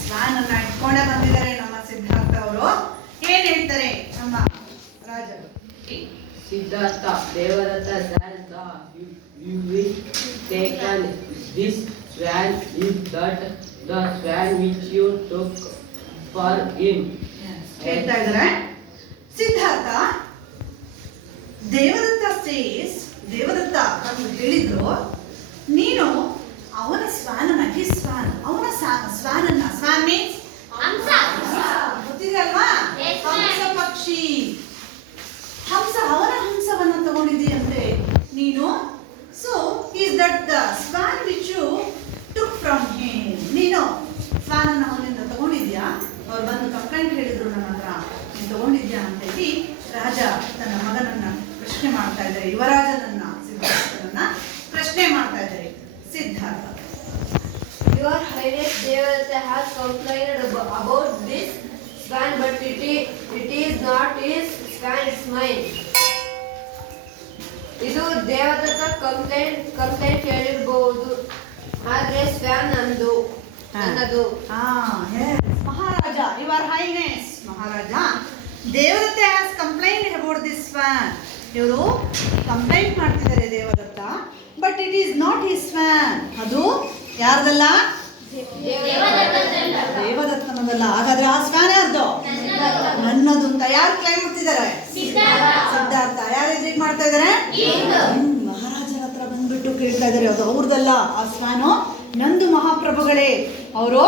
ಸ್ವಾನ್ ಅನ್ನ ಇಟ್ಕೊಂಡೇ ಬಂದಿದ್ದಾರೆ ನಮ್ಮ ಸಿದ್ಧಾರ್ಥ ಅವರು. ಏನ್ ಹೇಳ್ತಾರೆ ನಮ್ಮ ರಾಜರು? Siddhartha, Devadatta says you will take this swan is that the swan which you took for him. ಹೇಳ್ತಾ ಇದ್ದಾರೆ ಸಿದ್ಧಾರ್ಥ. ದೇವದತ್ತ ಅಂತ ಹೇಳಿದ್ರು, ನೀನು ಅವನ ಸ್ವಾನನ ಅವನ ಸ್ವಾನನ್ನ, ಸ್ವಾನ್ ಮೀನ್ಸ್ ಗೊತ್ತಿದೆ ಅಲ್ವಾ? ಹಂಸ ಪಕ್ಷಿ. ಅವನ ಹಂಸವನ್ನ ತಗೊಂಡಿದೀಯಂತೆ ನೀನು. So is that the swan which you took from him. ನೀನು ಮಾಡ್ತಾ ಇದ್ದಾರೆ, ಯುವರಾಜನನ್ನ ಸಿದ್ಧಾರ್ಥನನ್ನ ಪ್ರಶ್ನೆ ಮಾಡ್ತಾ ಇದ್ದಾರೆ. Siddhartha, Your Highness Devadatta has complained about this swan, but it is not his swan, it's mine. ಇದು ದೇವದತ್ತ ಕಂಪ್ಲೇಂಟ್ ಹೇಳಿರಬಹುದು, ಆದ್ರೆ ಸ್ವಾನ್ ನನ್ನದು. ಮಹಾರಾಜ, ಯುವರ್ ಹೈನೆಸ್ ಮಹಾರಾಜ, Devadatta has complaint about this swan. ಇವರು ಕಂಪ್ಲೈಂಟ್ ಮಾಡ್ತಿದ್ದಾರೆ Devadatta, but it is not his swan. ಅದು ಯಾರ್ದಲ್ಲ? ದೇವದತ್ತನದಲ್ಲ. ಹಾಗಾದ್ರೆ ಆ ಸ್ವಾನ್ ಯಾರ್ದು? ನನ್ನದು ಅಂತ ಯಾರು ಕ್ಲೈಮ್ ಮಾಡ್ತಿದ್ದಾರೆ? ಸಿದ್ಧಾರ್ಥ. ಯಾರು ಎದುರಿಗೆ ಮಾಡ್ತಾ ಇದ್ದಾರೆ? ಮಹಾರಾಜರ ಹತ್ರ ಬಂದ್ಬಿಟ್ಟು ಕೇಳ್ತಾ ಇದ್ದಾರೆ, ಅದು ಅವ್ರದಲ್ಲ ಆ ಸ್ವಾನು, ನಂದು ಮಹಾಪ್ರಭುಗಳೇ. ಅವರು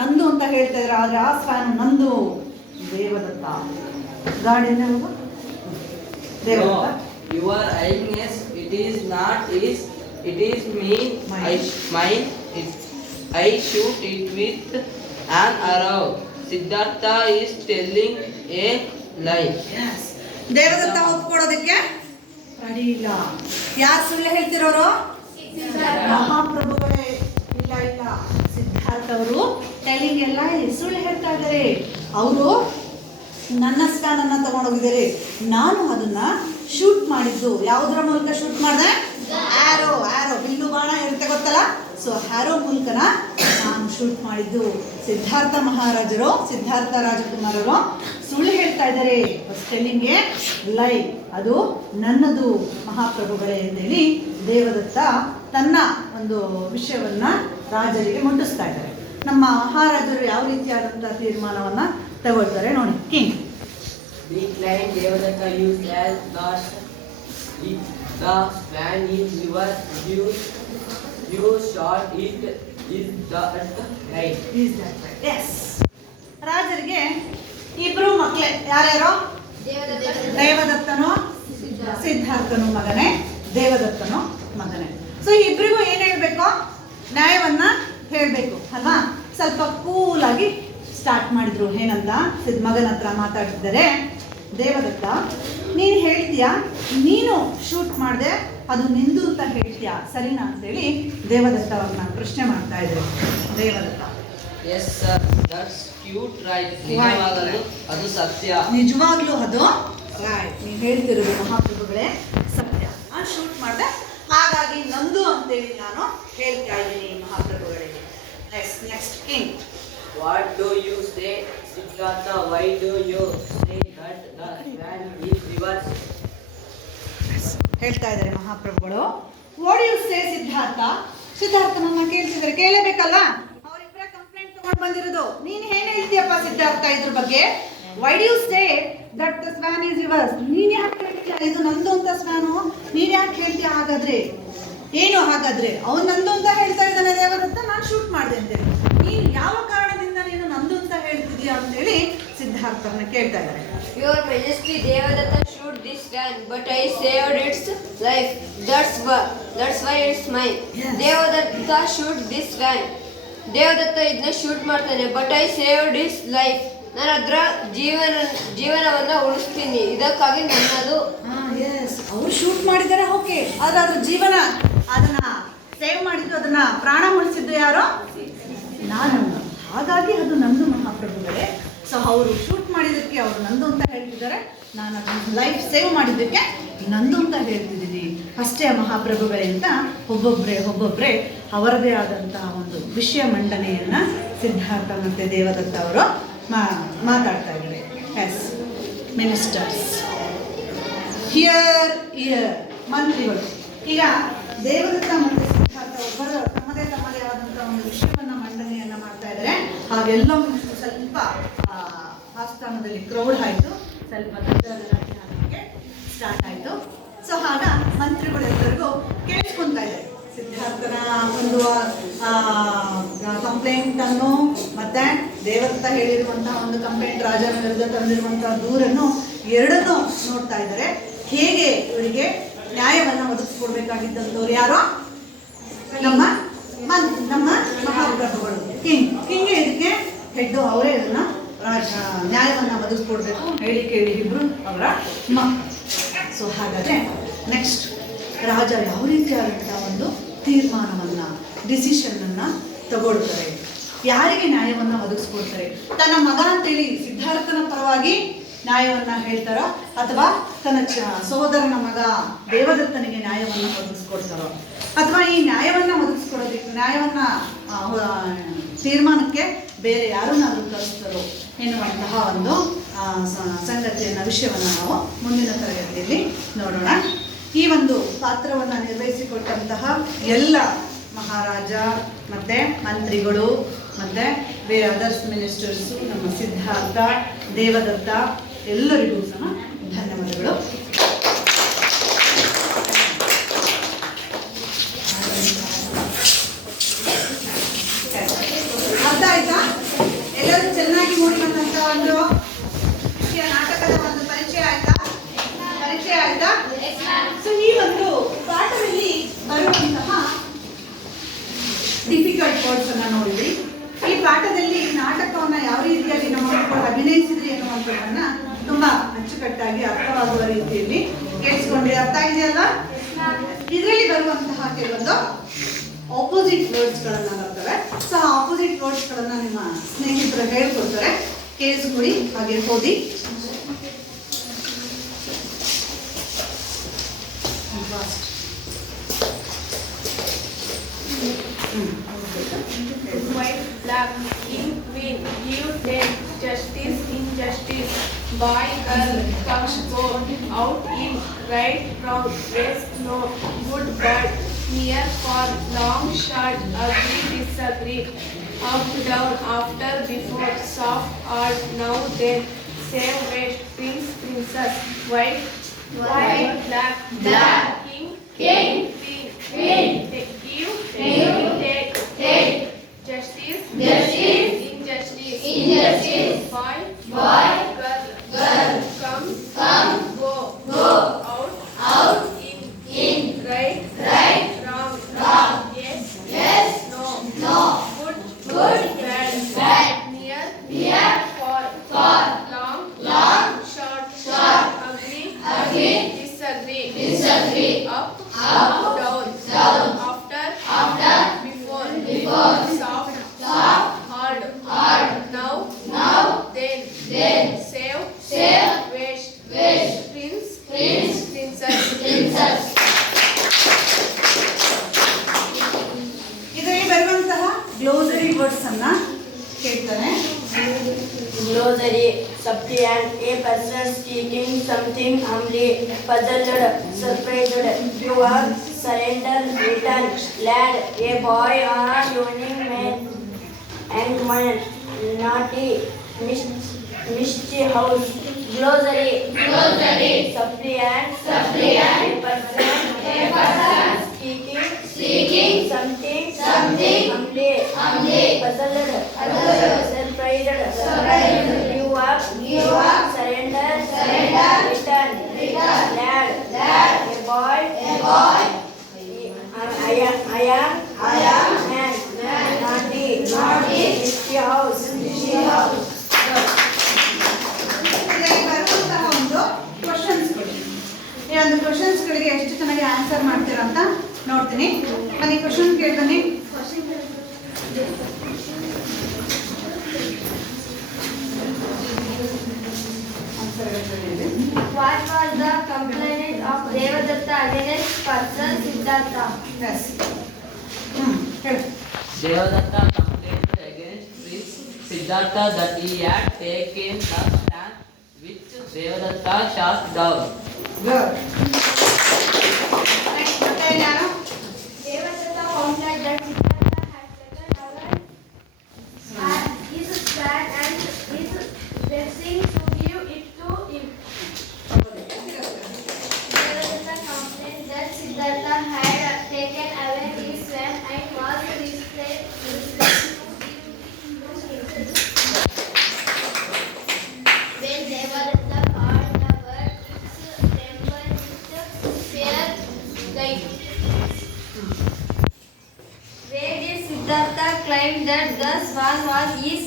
ನಂದು ಅಂತ ಹೇಳ್ತಾ ಇದ್ದಾರೆ, ಆದ್ರೆ ಆ ಸ್ವಾನು ನಂದು. ದೇವದತ್ತ ಗಾಡಿನ Devadatta, Your Highness, it is not his, it is mine. I shoot it with an arrow. Siddhartha is telling a lie. Devadatta ಒಪ್ಕೊಳ್ಳೋದಕ್ಕೆ ರೆಡಿ ಇಲ್ಲ. ಯಾರು ಸುಳ್ಳು ಹೇಳ್ತಿರೋರು? ಮಹಾಪ್ರಭುಗಳೇ. ಇಲ್ಲ, ಸಿದ್ಧಾರ್ಥ ಅವರು ಟೆಲಿಂಗ್ ಎಲ್ಲ ಸುಳ್ಳು ಹೇಳ್ತಾ ಇದ್ದಾರೆ. ಅವರು ನನ್ನ ಸ್ವಾನನ್ನ ತಗೊಂಡೋಗಿದ್ದಾರೆ, ನಾನು ಅದನ್ನ ಶೂಟ್ ಮಾಡಿದ್ದು. ಯಾವುದರ ಮೂಲಕ ಶೂಟ್ ಮಾಡಿದೆ? ಆರೋ. ಬಿಲ್ಲು ಬಾಣ ಇರುತ್ತೆ ಗೊತ್ತಲ್ಲ, ಸೊ ಹ್ಯಾರೋ ಮೂಲಕನ ನಾನು ಶೂಟ್ ಮಾಡಿದ್ದು. ಸಿದ್ಧಾರ್ಥ ಮಹಾರಾಜರು, ಸಿದ್ಧಾರ್ಥ ರಾಜಕುಮಾರರು ಸುಳ್ಳು ಹೇಳ್ತಾ ಇದ್ದಾರೆ. ಟೆಲ್ಲಿಂಗ್ಗೆ ಲೈ, ಅದು ನನ್ನದು ಮಹಾಪ್ರಭುಗಳೇ ಅಂತೇಳಿ ದೇವದತ್ತ ತನ್ನ ಒಂದು ವಿಷಯವನ್ನ ರಾಜರಿಗೆ ಮುಟ್ಟಿಸ್ತಾ ಇದ್ದಾರೆ. ನಮ್ಮ ಮಹಾರಾಜರು ಯಾವ ರೀತಿಯಾದಂಥ ತೀರ್ಮಾನವನ್ನ ತಗೊಳ್ತಾರೆ ನೋಡಿ. King, We claim Devadatta used as thus, if the swan is yours, you shot it, is that right? Yes. ರಾಜರಿಗೆ ಇಬ್ರು ಮಕ್ಕಳೇ. ಯಾರ್ಯಾರೋ? ದೇವದತ್ತನು ಸಿದ್ಧಾರ್ಥನು ಮಗನೇ, ದೇವದತ್ತನು ಮಗನೇ. ಸೊ ಇಬ್ರಿಗೂ ಏನ್ ಹೇಳ್ಬೇಕು? ನ್ಯಾಯವನ್ನ ಹೇಳ್ಬೇಕು ಅಲ್ವಾ? ಸ್ವಲ್ಪ ಕೂಲಾಗಿ ಸ್ಟಾರ್ಟ್ ಮಾಡಿದ್ರು. ಏನಂತ ಮಗನ ಹತ್ರ ಮಾತಾಡ್ತಿದ್ದಾರೆ. ದೇವದತ್ತ, ನೀನು ಹೇಳ್ತೀಯಾ, ನೀನು ಶೂಟ್ ಮಾಡಿದೆ, ಅದು ನಿಂದು ಅಂತ ಹೇಳ್ತೀಯಾ, ಸರಿನಾ ಅಂತೇಳಿ ದೇವದತ್ತ ಅವ್ರನ್ನ ಪ್ರಶ್ನೆ ಮಾಡ್ತಾ ಇದ್ರು. Devadatta, Yes sir, that's cute right. ನಿಜವಾಗಲೂ ಅದು ಸತ್ಯ. ನಿಜವಾಗ್ಲೂ ಅದು ನೀವು ಹೇಳ್ತಿರೋದು ಮಹಾಪ್ರಭುಗಳೇ ಸತ್ಯ. ನಾನು ಶೂಟ್ ಮಾಡಿದೆ, ಹಾಗಾಗಿ ನಂದು ಅಂತೇಳಿ ನಾನು ಹೇಳ್ತಾ ಇದ್ದೀನಿ ಮಹಾಪ್ರಭುಗಳೇ. Next king. What do you say, Siddhartha? Why do you say that the swan is yours? ಹೇಳ್ತಾ ಇದ್ದಾರೆ ಮಹಾಪ್ರಭುಗಳು. What you say Siddhartha? ಸಿದ್ಧಾರ್ಥನನ್ನ ಕೇಳ್ತಿದ್ದಾರೆ, ಕೇಳಬೇಕಲ್ಲ, ಅವರಿಬ್ಬರ ಕಂಪ್ಲೇಂಟ್ ತಗೊಂಡು ಬಂದಿರೋದು. ನೀನ್ ಏನ್ ಹೇಳ್ತೀಯಪ್ಪ ಸಿದ್ಧಾರ್ಥ ಇದ್ರ ಬಗ್ಗೆ? Why do you say that the swan is yours? ನೀನ್ ಯಾಕೆ ಹೇಳ್ತೀಯ ಇದು ನಂದು ಅಂತ ಸ್ವಾನು? ನೀನ್ ಯಾಕೆ ಹೇಳ್ತೀಯ? ಹಾಗಾದ್ರೆ ಏನು? ಹಾಗಾದ್ರೆ ಅವನು ನಂದು ಅಂತ ಹೇಳ್ತಾ ಇದ್ದಾನೆ ದೇವದತ್ತ, ನಾನು ಶೂಟ್ ಮಾಡಿದೆ ಅಂತೇಳಿ. ನೀನು ಯಾವ ಕಾರಣದಿಂದ ನೀನು ನಂದು ಅಂತ ಹೇಳ್ತಿದೀಯ ಅಂತೇಳಿ ಸಿದ್ಧಾರ್ಥನ ಕೇಳ್ತಾ ಇದ್ದಾರೆ. Your Majesty, Devadatta shoot this swan, but I saved its life. That's why it's mine. Yes. Devadatta shoot this swan. Devadatta ಇದನ್ನ ಶೂಟ್ ಮಾಡ್ತಾನೆ, but I saved his life. ನಾನು ಅದರ ಜೀವನವನ್ನ ಉಳಿಸ್ತೀನಿ, ಇದಕ್ಕಾಗಿ ನನ್ನದು. ಎಸ್, ಅವ್ರು ಶೂಟ್ ಮಾಡಿದ್ದಾರೆ, ಓಕೆ, ಆದ್ರೆ ಅದ್ರ ಜೀವನ ಅದನ್ನ ಸೇವ್ ಮಾಡಿದ್ದು, ಅದನ್ನ ಪ್ರಾಣ ಉಳಿಸಿದ್ದು ಯಾರೋ? ನಾನು. ಹಾಗಾಗಿ ಅದು ನಂದು ಮಹಾಪ್ರಭುಗಳೇ. ಸೊ ಅವರು ಶೂಟ್ ಮಾಡಿದ್ದಕ್ಕೆ ಅವರು ನಂದು ಅಂತ ಹೇಳ್ತಿದ್ದಾರೆ, ನಾನು ಅದನ್ನ ಲೈಫ್ ಸೇವ್ ಮಾಡಿದ್ದಕ್ಕೆ ನಂದು ಅಂತ ಹೇಳ್ತಿದ್ದೀನಿ ಅಷ್ಟೇ ಮಹಾಪ್ರಭುಗಳೇ ಅಂತ ಒಬ್ಬೊಬ್ಬರೇ ಅವರದೇ ಆದಂತಹ ಒಂದು ವಿಷಯ ಮಂಡನೆಯನ್ನ ಸಿದ್ಧಾರ್ಥ ಮತ್ತು ದೇವದತ್ತ ಅವರು ಮಾತಾಡ್ತಾ ಇದ್ದಾರೆ. ಎಸ್, ಮಿನಿಸ್ಟರ್ಸ್ ಹಿಯರ್ ಮಂತ್ರಿಗಳು. ಈಗ ದೇವದತ್ತ ಮತ್ತು ಸಿದ್ಧಾರ್ಥ ಒಬ್ಬರು ತಮ್ಮದೇ ಆದಂಥ ಒಂದು ವಿಷಯವನ್ನ ಮಂಡನೆಯನ್ನ ಮಾಡ್ತಾ ಇದ್ದಾರೆ. ಹಾಗೆಲ್ಲ ಸ್ವಲ್ಪ ಆಸ್ಥಾನದಲ್ಲಿ ಕ್ರೌಡ್ ಆಯಿತು, ಸ್ವಲ್ಪ ದೊಡ್ಡದಾಗಿ ಸ್ಟಾರ್ಟ್ ಆಯಿತು. ಸೊ ಆಗ ಮಂತ್ರಿಗಳೆಲ್ಲರಿಗೂ ಕೇಳಿಸ್ಕೊತಾ ಇದ್ದಾರೆ ಸಿದ್ಧಾರ್ಥನ ಒಂದು ಕಂಪ್ಲೇಂಟನ್ನು ಮತ್ತೆ ದೇವದತ್ತ ಹೇಳಿರುವಂತಹ ಒಂದು ಕಂಪ್ಲೇಂಟ್, ರಾಜನ ವಿರುದ್ಧ ತಂದಿರುವಂತಹ ದೂರನ್ನು ಎರಡನ್ನೂ ನೋಡ್ತಾ ಇದ್ದಾರೆ. ಹೇಗೆ ಇವರಿಗೆ ನ್ಯಾಯವನ್ನು ಒದಗಿಸ್ಕೊಡ್ಬೇಕಾಗಿದ್ದಂಥವ್ರು ಯಾರೋ? ನಮ್ಮ ಮಹಾಪ್ರಭುಗಳು, ಕಿಂಗ್ ಇದಕ್ಕೆ ಹೆಡ್ಡು, ಅವರೇ ಇದನ್ನ ನ್ಯಾಯವನ್ನು ಒದಗಿಸ್ಕೊಡ್ಬೇಕು. ಹೇಳಿ ಕೇಳಿ ಇಬ್ರು ಅವರ ಮಕ್ಕಳು. ಸೊ ಹಾಗಾದರೆ ನೆಕ್ಸ್ಟ್ ರಾಜ ಯಾವ ರೀತಿಯಾದಂಥ ಒಂದು ತೀರ್ಮಾನವನ್ನು ಡಿಸಿಷನನ್ನು ತಗೊಳ್ತಾರೆ, ಯಾರಿಗೆ ನ್ಯಾಯವನ್ನು ಒದಗಿಸ್ಕೊಡ್ತಾರೆ? ತನ್ನ ಮಗ ಅಂತೇಳಿ ಸಿದ್ಧಾರ್ಥನ ಪರವಾಗಿ ನ್ಯಾಯವನ್ನು ಹೇಳ್ತಾರೋ ಅಥವಾ ತನ್ನ ಸಹೋದರನ ಮಗ ದೇವದತ್ತನಿಗೆ ನ್ಯಾಯವನ್ನು ಒದಗಿಸ್ಕೊಡ್ತಾರೋ, ಅಥವಾ ಈ ನ್ಯಾಯವನ್ನು ನ್ಯಾಯವನ್ನು ತೀರ್ಮಾನಕ್ಕೆ ಬೇರೆ ಯಾರನ್ನಾದರೂ ಕಳಿಸ್ತಾರೋ ಎನ್ನುವಂತಹ ಒಂದು ವಿಷಯವನ್ನು ನಾವು ಮುಂದಿನ ತರಗತಿಯಲ್ಲಿ ನೋಡೋಣ. ಈ ಒಂದು ಪಾತ್ರವನ್ನು ನಿರ್ವಹಿಸಿಕೊಟ್ಟಂತಹ ಎಲ್ಲ ಮಹಾರಾಜ ಮತ್ತು ಮಂತ್ರಿಗಳು ಮತ್ತು ಬೇರೆ ಅದರ್ಸ್ ಮಿನಿಸ್ಟರ್ಸು, ನಮ್ಮ ಸಿದ್ಧಾರ್ಥ, ದೇವದತ್ತ ಎಲ್ಲರಿಗೂ ಸಹ ಧನ್ಯವಾದಗಳು. ಅರ್ಥ ಆಯ್ತಾ? ಎಲ್ಲರೂ ಚೆನ್ನಾಗಿ ಮೂಡಿ ಬಂದಂಥ ಒಂದು ನಾಟಕದ ಒಂದು ಪರಿಚಯ ಆಯ್ತಾ? ಸೊ ಈ ಒಂದು ಪಾಠದಲ್ಲಿ ಬರುವಂತಹ ಡಿಫಿಕಲ್ಟ್ ವರ್ಡ್ಸ್ ಅನ್ನ ನೋಡಿದ್ರಿ. ಈ ಪಾಠದಲ್ಲಿ ನಾಟಕವನ್ನ ಯಾವ ರೀತಿಯಾಗಿ ನಮ್ಮ ಮಕ್ಕಳು ಅಭಿನಯಿಸಿದ್ರಿ ಅನ್ನುವಂಥದ್ದನ್ನ ತುಂಬಾ ಅಚ್ಚುಕಟ್ಟಾಗಿ ಅರ್ಥವಾಗುವ ರೀತಿಯಲ್ಲಿ ಕೇಳಿಸ್ಕೊಂಡ್ರಿ. ಅರ್ಥ ಇದೆಯಲ್ಲ? ಇದರಲ್ಲಿ ಬರುವಂತಹ ಕೆಲವೊಂದು ಆಪೋಸಿಟ್ ವರ್ಡ್ಸ್ಗಳನ್ನ ಬರ್ತವೆ. ಸೊ ಆ ಆಪೋಸಿಟ್ ವರ್ಡ್ಸ್ಗಳನ್ನ ನಿಮ್ಮ ಸ್ನೇಹಿತರು ಹೇಳ್ಕೊಡ್ತಾರೆ, ಕೇಳಿಸ್ಕೊಡಿ, ಹಾಗೆ ಓದಿ. White, black, king, queen, give them justice, injustice. Boy, girl, come, go, out, in, right, wrong, yes, no, good, bad, near, far, long, short, agree, disagree, up, down, after, before, soft, hard, now, then, save, waste, prince, princess, white, black, king, queen, give, take, justice, injustice, boy, girl, come, go, out, in, right, wrong, yes, no, good, bad, near, far, long, short, agree, disagree, up, down, after, before, soft, hard, now, then, save, waste, prince, princess. ಇದರಲ್ಲಿ ಬರುವಂತಹ glossary words ಅನ್ನ ಕೇಳ್ತಾರೆ. Glossary, suppliant, a person seeking something humbly, puzzled, surprised, pure, surrender, return, lad, a boy or a young man, and man, naughty, mischievous. Glossary, suppliant, a person seeking something humbly, puzzled, surprised, give up, surrender, return, lad, a boy, I am man, naughty, mischievous. ಇದರಲ್ಲಿ ಬರುವಂತಹ ಒಂದು ಕ್ವಶನ್ಸ್ಗಳು, ಈ ಒಂದು ಕ್ವಶನ್ಸ್ಗಳಿಗೆ ಎಷ್ಟು ಚೆನ್ನಾಗಿ answer ಮಾಡ್ತೀರಾ ಅಂತ ನೋಡ್ತೀನಿ. ಬನ್ನಿ, ಕ್ವಶನ್ ಕೇಳ್ತಾನೆ. What was the complaint of Devadatta against person Siddhartha? Yes. ಹೇಳು. Devadatta complained against Siddhartha that he had taken the stand which Devadatta shot down. Good. Next, ಮತ್ತೆ ಯಾರು? Devadatta found that Siddhartha had taken away his stand and his blessing to give it to him. Devadatta complained that Siddhartha had taken away his stand and was replaced to give him. When Devadatta heard the word, his temper with fear died. Where did Siddhartha claim that the swan was his?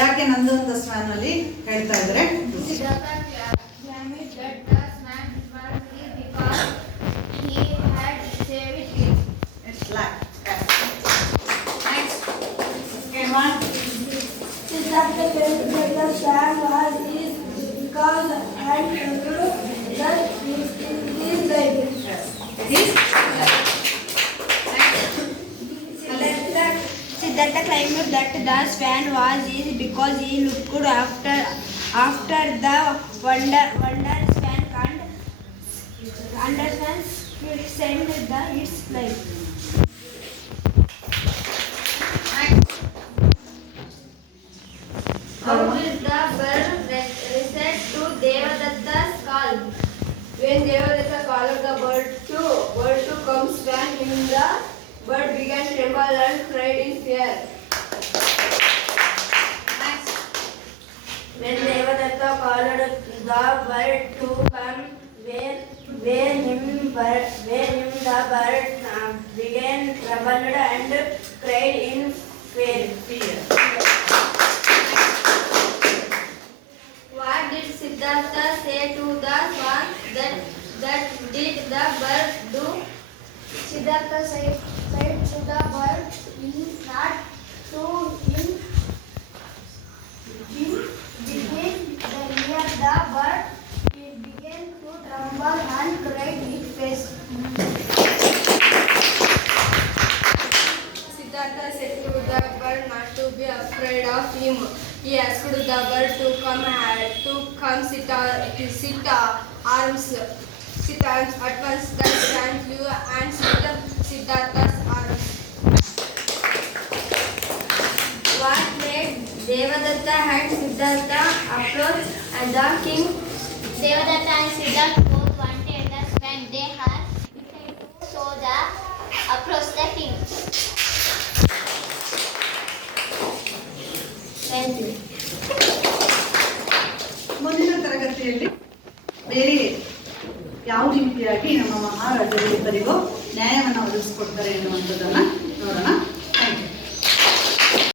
ಯಾಕೆ ನಂದು ಅಂತ ಸ್ವಾನಲ್ಲಿ ಹೇಳ್ತಾ ಇದ್ದಾರೆ. Siddhartha claimed that the swan that the swan was is because he looked after the wonder swan can't understand send the its life. How did the bird recite to Devadatta's call? When Devadatta called the bird to come stand him, the bird began to tremble and cried in fear. When Devadatta called the bird to come where him the bird began troubled and cried in fear. What did Siddhartha say to the swan? That did the bird do? Siddhartha said to the bird, not to him. Begin near the bird, he began to tremble and cried his face. Siddhartha said to the bird not to be afraid of him. He asked the bird to come sit arms. At once the swan flew and sit Siddhartha's arms. What made Devadatta and Siddhartha approach the king? Devadatta and Siddhartha both wanted the swan. They had so the approach the king. Thank you. ಮುಂದಿನ ತರಗತಿಯಲ್ಲಿ ಬೇರೆ ಯಾವ ರೀತಿಯಾಗಿ ನಮ್ಮ ಮಹಾರಾಜರಿಬ್ಬರಿಗೂ ನ್ಯಾಯವನ್ನು ಒದಗಿಸ್ಕೊಡ್ತಾರೆ ಎನ್ನುವಂಥದ್ದನ್ನು ನೋಡೋಣ.